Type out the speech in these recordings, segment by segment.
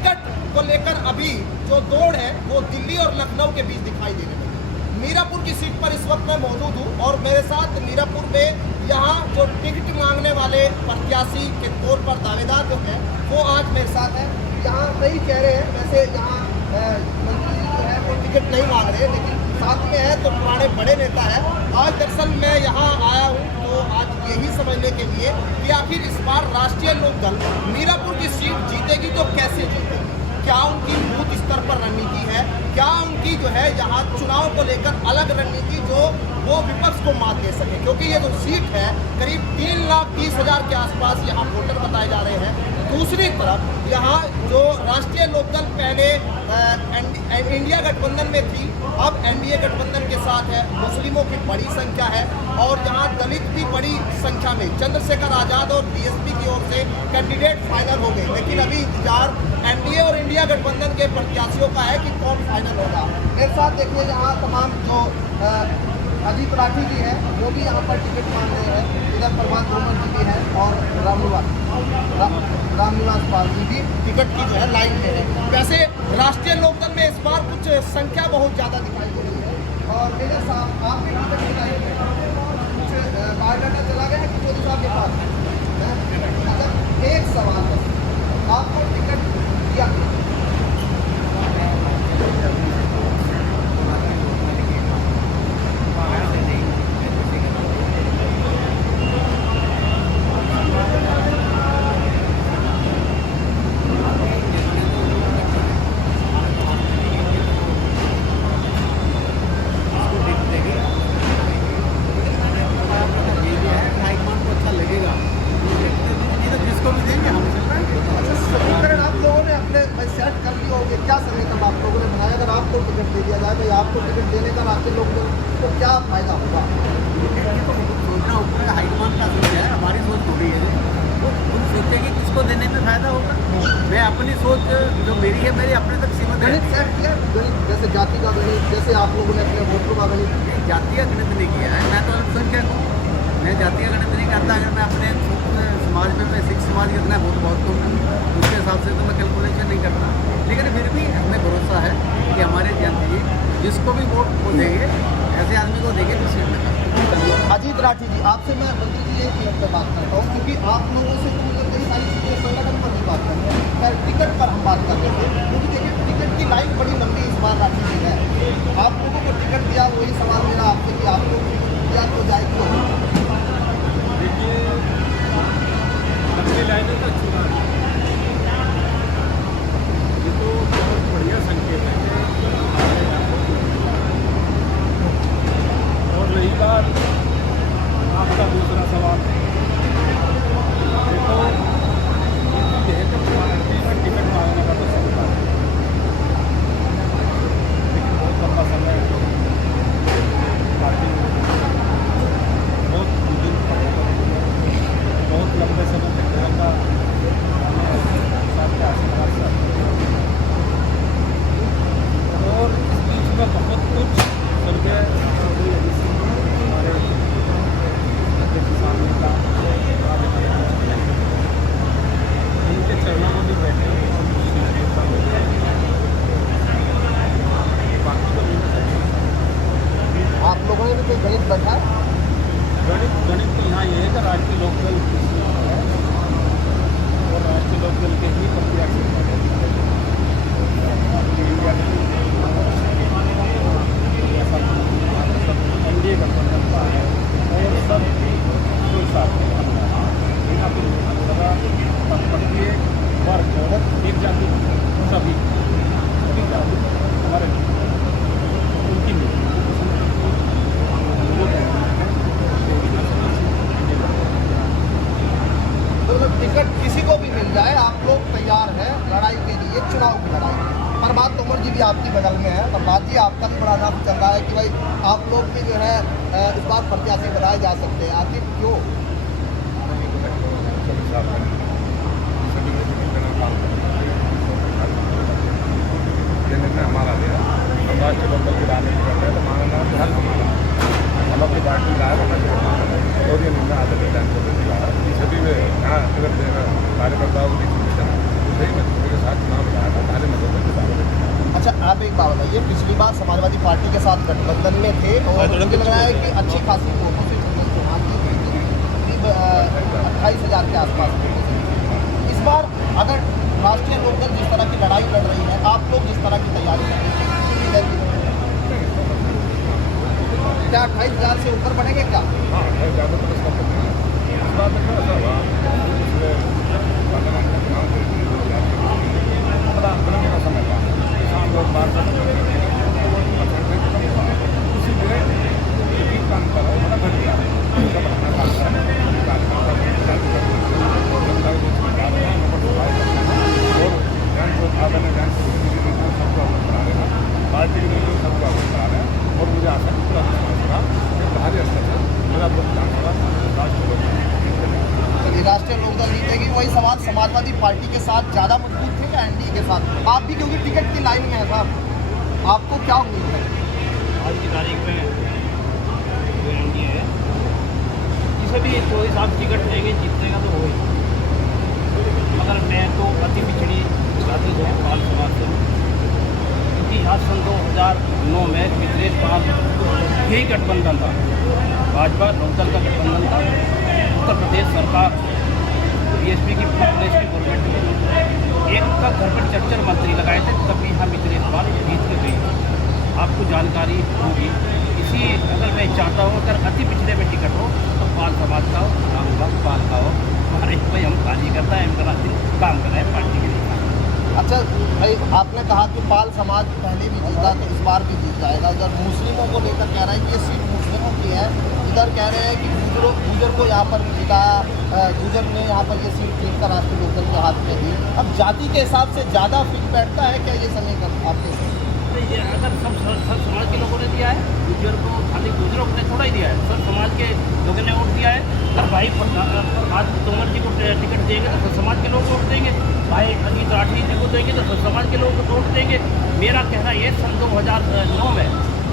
Ticket को लेकर अभी जो दौड़ है वो दिल्ली और लखनऊ के बीच दिखाई देने लगी। मीरापुर की सीट पर इस वक्त मैं मौजूद हूँ और मेरे साथ मीरापुर में यहाँ जो टिकट मांगने वाले प्रत्याशी के तौर पर दावेदार जो है वो आज मेरे साथ है। यहाँ कई चेहरे हैं, वैसे यहाँ मंत्री जी जो है वो टिकट नहीं मांग रहे, लेकिन साथ में है तो पुराने बड़े नेता है। आज दरअसल मैं यहाँ आया हूँ तो आज यही समझने के लिए कि आखिर इस बार राष्ट्रीय लोकदल मीरापुर की सीट जीतेगी तो कैसे जीतेगी, क्या उनकी बूथ स्तर पर रणनीति है, क्या उनकी जो है यहाँ चुनाव को लेकर अलग रणनीति जो वो विपक्ष को मात दे सके, क्योंकि ये जो सीट है करीब 3,30,000 के आसपास यहाँ वोटर बताए जा रहे हैं। दूसरी तरफ यहाँ जो राष्ट्रीय लोकदल पहले इंडिया गठबंधन में थी, अब एनडीए गठबंधन के साथ है, मुस्लिमों की बड़ी संख्या है और यहाँ दलित भी बड़ी संख्या में चंद्रशेखर आज़ाद और बीएसपी की ओर से कैंडिडेट फाइनल हो गए। लेकिन अभी इंतजार एनडीए और इंडिया गठबंधन के प्रत्याशियों का है कि कौन फाइनल होगा। मेरे साथ देखिए यहाँ तमाम जो अजीत राठी जी हैं वो भी यहाँ पर टिकट मांग रहे हैं, इधर प्रभात तोमर जी भी हैं और रामनिवास पाल जी भी टिकट की जो है लाइन में है। वैसे राष्ट्रीय लोकदल में इस बार कुछ संख्या बहुत ज़्यादा दिखाई दे रही है और मेरे साथ आप भी टिकट की लाइन में कुछ बायोडाटा चला गया है कि मोदी साहब के पास। मतलब एक सवाल है, आपको टिकट दिया क्या समीकरण आप लोगों ने बनाया, अगर आपको टिकट दे दिया जाए तो आपको टिकट देने का राष्ट्रीय लोकदल को क्या फायदा होगा? सोचना ऊपर हाईकमान का सोच है, हमारी सोच थोड़ी है। वो खुद सोचेगी किसको देने में फायदा होगा। मैं अपनी सोच जो मेरी है मेरी अपने तक सीमित है। गणित सेट किया, गणित जैसे जाति का गणित, जैसे आप लोगों ने अपने वोटरों का गणित। जातीय गणित नहीं किया है, मैं तो अल्पसंख्यक हूँ, मैं जातीय गणित नहीं करता। अगर मैं अपने समाज में मैं सिख समाज कितना वोट बहुत कम हूँ, उसके हिसाब से तो मैं कैलकुलेशन नहीं करता। लेकिन फिर भी हमें भरोसा है कि हमारे जनता जिसको भी वोट वो देंगे, ऐसे आदमी को देंगे तो सीट में। अजीत राठी जी, आपसे मैं मंत्री जी एक मिनट पर बात करता हूँ, क्योंकि आप लोगों से तो मुझे कई सारी चीज़ें संगठन पर भी बात करनी है, टिकट पर हम बात कर रहे थे, क्योंकि देखिए टिकट की लाइन बड़ी लंबी इस बार राठी जी है। आप लोगों को टिकट दिया, वही सवाल मेरा आपसे कि आप लोग दिया तो जाएगी। देखिए लंबी लाइनें तो चुना ये तो बहुत बढ़िया संकेत है। और रही बात आपका दूसरा सवाल, देखो ये है कि टिकट मांगने का तो सकता है, लेकिन बहुत लंबा समय पार्टी बहुत बुजुर्ग बहुत लंबे समय तक रहता सबके आशीर्वाद से, और इस बीच में बहुत कुछ चल गया। हमारे किसान नेता इनके चरणों में भी बैठे बाकी तो आप लोगों ने भी कोई गणित बैठा है? गणित तो यहाँ ये है कि राष्ट्रीय लोकदल है और राष्ट्रीय लोकदल के ही प्रत्याशी एनडीए गठबंधन का है और सब जो साथ में यहाँ पर विधानसभा प्रत्येक वर्ग औरत एक जाति सभी जाति हमारे उनकी टिकट किसी को भी मिल जाए, आप लोग तैयार हैं लड़ाई के लिए, चुनाव की लड़ाई। प्रभात तोमर जी भी आपकी बगल में है, प्रभात जी आपका भी बड़ा नाम चल रहा है कि भाई आप लोग भी जो है इस बार प्रत्याशी बनाए जा सकते हैं, आखिर क्यों? हमारा हम राष्ट्रीय लोकदल की राजनीति करते हैं तो मांगना हल हमारा हम अपनी पार्टी का है और ये निर्णय आदरणीय विधानसभा का सभी में यहाँ अगर कार्यकर्ताओं की सही में के साथ चुनाव लड़ा अच्छा, आप एक बात बताइए, पिछली बार समाजवादी पार्टी के साथ गठबंधन में थे और मुझे लग रहा है कि अच्छी खासी वोटों से चंद्र चौहान की जीत हुई, करीब 28,000 के आसपास वोटों से। इस बार अगर राष्ट्रीय लोकदल जिस तरह की लड़ाई लड़ रही है, आप लोग जिस तरह की तैयारी कर रहे हैं, क्या 28,000 से ऊपर बढ़ेंगे क्या? हाँ, ज़्यादा तो इसका पता नहीं। इस बार देखो ऐसा हुआ, पिछले पार्लियामेंट का चुनाव के लिए बड़ा विलंब का समय था। किसान लोग बार बार उसी लिए जीत का अंतर है, बड़ा घट गया। जब अपना काम करें, जनता के बीच में जा रहे हैं, और जन संसाधन है, जन सबको अवगत करा रहे हैं, पार्टी के लोग सबको अवगत करा रहे हैं। और मुझे आशा है पूरा विश्वास होगा कि भारी स्तर से मेरा विधानसभा राष्ट्रीय लोकदल जीतेगी। वही सवाल, समाजवादी पार्टी के साथ ज़्यादा मजबूत थे या एनडीए के साथ? आप भी क्योंकि टिकट की लाइन में है साहब, आपको क्या उम्मीद है? आज की तारीख में जो एनडीए है, जिसे भी 24 साल टिकट देंगे जीतेगा तो वही। मगर मैं तो अति पिछड़ी जाति है, बाल समाज से, क्योंकि आज सन 2009 में पिछले साल यही गठबंधन था, भाजपा लोकदल का गठबंधन था। उत्तर प्रदेश सरकार बीएसपी की प्रदेश की गवर्नमेंट में एक का घर पर 4 मंत्री लगाए थे, तभी हम इतने सवाल जीत के गए। आपको जानकारी होगी। इसी अगर मैं चाहता हूँ अगर अति पिछड़े में टिकट हो तो पाल समाज का हो, होगा पाल का हो, हमारे भाई हम कार्यकर्ता है, हम काम कर रहे हैं पार्टी के लिए। अच्छा भाई, आपने कहा कि पाल समाज पहले भी जीता तो इस बार भी जीत जाएगा। उधर मुस्लिमों को लेकर कह रहा है कि ये सीट मुस्लिमों की है, इधर कह रहे हैं कि गुजर को यहाँ पर जिताया, गुजर ने यहाँ पर ये सीट जीत कर राष्ट्रीय लोकदल के हाथ में दी। अब जाति के हिसाब से ज़्यादा फिट बैठता है क्या ये समीकरण आपके? ये अगर सब समाज के लोगों ने दिया है, गुजर को खाली गुजरों ने थोड़ा ही दिया है, सब समाज के लोगों ने वोट दिया है। अगर भाई आज तोमर जी को टिकट देंगे तो सब समाज के लोग वोट देंगे, भाई अजीत राठी जी को देंगे तो सब समाज के लोग वोट देंगे। मेरा कहना ये सन 2009 में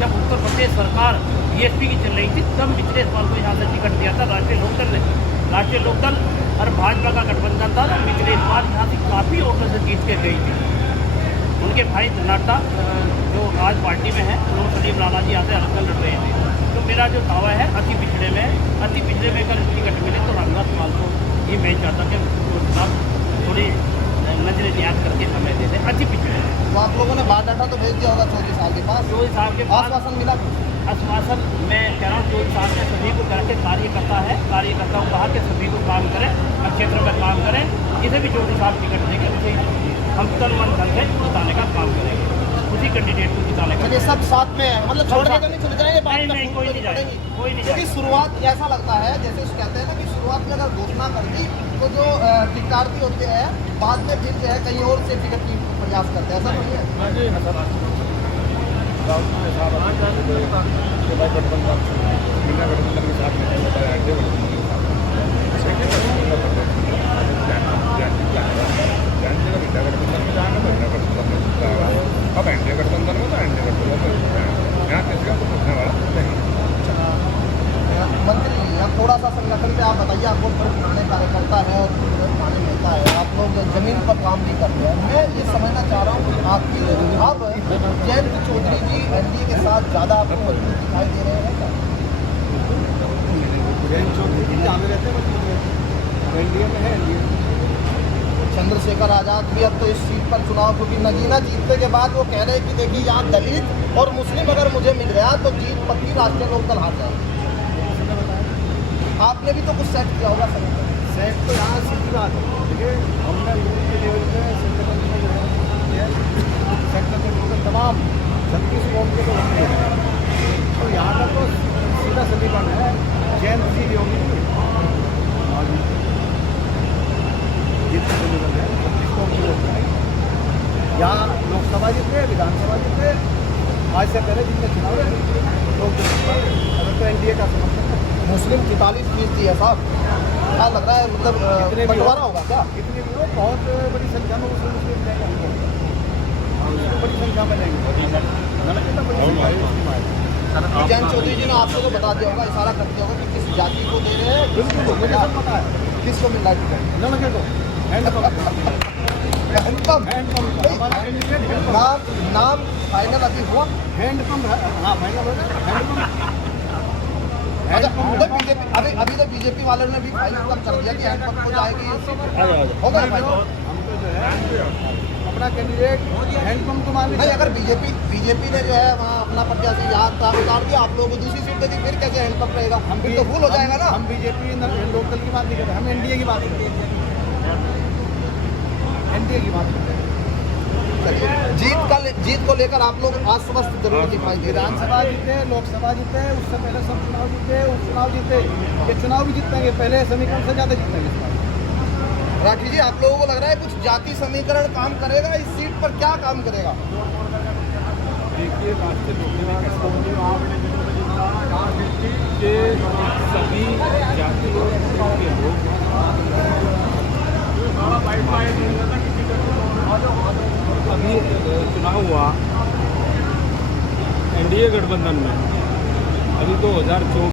जब उत्तर प्रदेश सरकार बीएसपी की चल रही थी, तब पिछले साल को यहाँ से टिकट दिया था राष्ट्रीय लोकदल ने। राष्ट्रीय लोकदल और भाजपा का गठबंधन था, तो पिछले साल यहाँ से काफ़ी वोटों से जीत के गई थी। उनके भाई धनाटा जो आज पार्टी में है, उन्होंने सलीम राणा जी यहाँ से अलग लड़ रहे थे। तो मेरा जो दावा है अति पिछड़े में अगर टिकट मिले तो रामनाथ पाल को ये मैं चाहता कि थोड़ी नजर नियाज करके हमें दे दें अति पिछड़े। तो आप लोगों ने बायोडाटा तो भेज दिया होगा 24 साल के पास, 24 साल के बाद आश्वासन मिला? आश्वासन मैं कह रहा हूँ 24 साल में सभी को करके कार्यकर्ता को कहा कि सभी को काम करें, क्षेत्र में काम करें, जिसे भी 24 साल टिकट देंगे उसे हम तन मन धन से जिताने का काम करेंगे, उसी कैंडिडेट को जिताने का। ये सब साथ में है, मतलब छोड़ के तो नहीं चले जाएंगे? नहीं, कोई नहीं जाएगा, कोई नहीं क्योंकि जाएगा। शुरुआत ऐसा लगता है जैसे कहते हैं ना कि शुरुआत में अगर घोषणा कर दी तो जो टिकटार्थी होते हैं बाद में फिर जो है कहीं और से टिकट की प्रयास करते हैं, ऐसा नहीं है? गठबंधन के साथ अब एनडीए गठबंधन में तो एनडीए गठबंधन में यहाँ किसी का तो पूछने वाला नहीं। मंत्री अब थोड़ा सा संगठन पे आप बताइए, आप बहुत बड़े पुराने कार्यकर्ता है और पुराने नेता है, आप लोग जमीन पर काम भी करते हैं। मैं ये समझना चाह रहा हूँ कि आपकी अब जयंत चौधरी जी एनडीए के साथ ज़्यादा आपको मजबूत दिखाई दे रहे हैं क्या? जयंत चौधरी जी आगे रहते हैं एनडीए में है। चंद्रशेखर आज़ाद भी अब तो इस सीट पर चुनाव, क्योंकि नगीना जीतने के बाद वो कह रहे हैं कि देखिए यहाँ दलित और मुस्लिम अगर मुझे मिल गया तो जीत पक्की, राष्ट्रीय लोकदल हार जाए। आपने भी तो कुछ सेट किया होगा सर? सेट तो यहाँ सीधी बात है, देखिए हमने बूथ के लेवल पे संगठन में जो है सेक्टर के लोग तमाम 36 कौम के लोग हैं, तो यहाँ का तो सीधा समीकरण है जयंत जी योगी जितने समीकरण है 36 कौम के लोग हैं। यहाँ लोकसभा जीते, विधानसभा जीते, आज से पहले जितने चुनाव है लोग अगर तो एनडीए का समर्थन है। मुस्लिम 43% है साहब, क्या लग रहा है मतलब बंटवारा होगा क्या? इतनी भी हो, बहुत बड़ी संख्या में मुस्लिम जाएंगे, बड़ी संख्या में जाएंगे। जयंत चौधरी जी ने आपको तो बता दिया होगा, इशारा कर दिया होगा कि किस जाति को दे रहे हैं, बिल्कुल मुझे सब पता है किसको मिल रहा है टिकट? लड़के को हैंडपंप हैंडपंप हमारा कैंडिडेट हैंडपंप नाम फाइनल अभी हुआ। हैंडपंप हाँ फाइनल हो गया हैंडपंप अच्छा, तो बीजेपी अभी तो बीजेपी वालों ने भी फाइनल कब कर दिया कि हैंडपंप हो जाएगी ये सीट। हो गया फाइनल। हम तो जो है अपना कैंडिडेट हैंडपंप को मान नहीं, अगर बीजेपी ने जो है वहाँ अपना प्रत्याशी यहाँ का उतार दिया, आप लोगों को दूसरी सीट दे दी, फिर कैसे हैंडपंप रहेगा? फिर तो भूल हो जाएगा ना। हम बीजेपी लोकल की बात नहीं करते, हम एनडीए की बात करते हैं, एनडीए की बात करते हैं। चलिए, जीत को लेकर आप लोग आश्वस्त जरूर दिखाई दे रहे हैं। विधानसभा जीते, लोकसभा जीते, उससे पहले सब चुनाव जीते, उपचुनाव जीते, ये चुनाव भी जीतेंगे, पहले समीकरण से ज़्यादा जीतेंगे। राठी जी, आप लोगों को लग रहा है कुछ जाति समीकरण काम करेगा इस सीट पर? क्या काम करेगा? देखिए, राष्ट्रीय लोकदल के सभी जातियों के लोग अभी चुनाव हुआ एनडीए गठबंधन में, अभी 2024